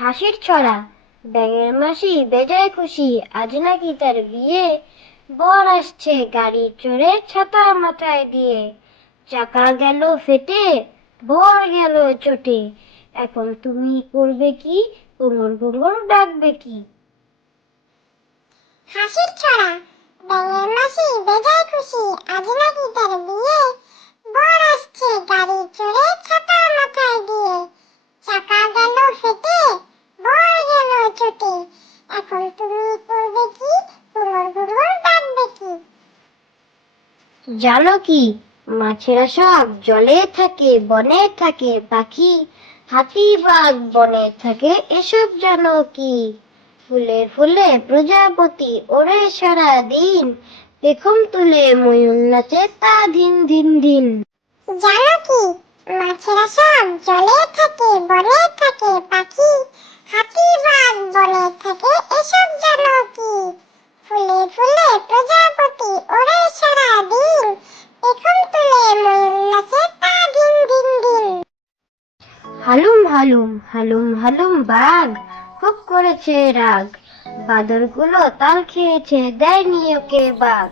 হাসির ছড়া। ব্যাঙের মাসি বেজায় খুশি, আজ নাকি তার বিয়ে। বর আসছে গাড়ি চড়ে ছাতা মাথায় দিয়ে। চাকা গেল ফেটে বর গেল চটে। এখন তুমি করবে কি কোমর কোমর ডাকবে কি? হাসির ছড়া, ব্যাঙের মাসি বেজায় খুশি, আজ নাকি তার বিয়ে। বর আসছে গাড়ি চড়ে ছাতা মাথায় দিয়ে চাকা গেল ফেটে বর গেল চটে এখন তুমি করবে কি গুমর গুমর ডাকবে কি জানো কি? মাছেরা সব জলে থাকে, বনে থাকে, পাখি, হাতি বাঘ বনে থাকে, এসব জানো কি? ফুলে ফুলে প্রজাপতি ওরে সারা দিন পেখম তুলে ময়ূর নাচে তা দিন দিন দিন। জানো কি? মাছেরা সব জলে থাকে, বনে থাকে পাখি হাতি বাঘ বনে থাকে এসব জানো কি ফুলে ফুলে প্রজাপতি ওরে সারা দিন এখন তুলে ময়ূর নাচে তা দিন দিন দিন হালুম হালুম হালুম হালুম বাঘ খুব করেছে রাগ। বাদরগুলো তাল খেয়েছে দেয়নি ওকে বাঘ।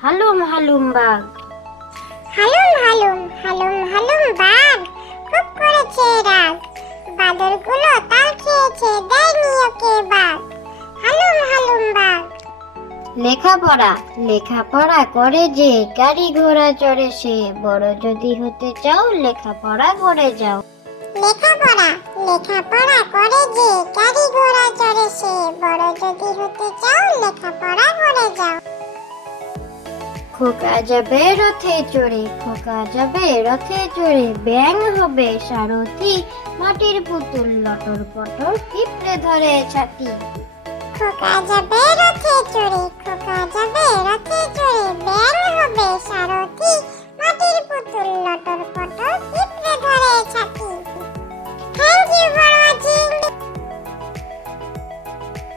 হালুম হালুম বাঘ। হালুম হালুম হালুম হালুম বাঘ খুব করেছে রাগ। বাদরগুলো তাল খেয়েছে দেয়নি ওকে বাঘ। হালুম হালুম বাঘ। লেখাপড়া লেখাপড়া করে যে গাড়ি ঘোড়া চড়ে সে। বড় যদি হতে চাও লেখাপড়া করে যাও। লেখাপড়া লেখাপড়া করে যে গাড়ি ঘোড়া চড়ে সে বড় যদি হতে চাও লেখাপড়া করে যাও। খোকা যাবে রথে চড়ে খোকা যাবে রথে চড়ে ব্যাং হবে সারথি মাটির পুতুল লটর পটর পিঁপড়ে ধরে ছাতি। খোকা যাবে রথে চড়ে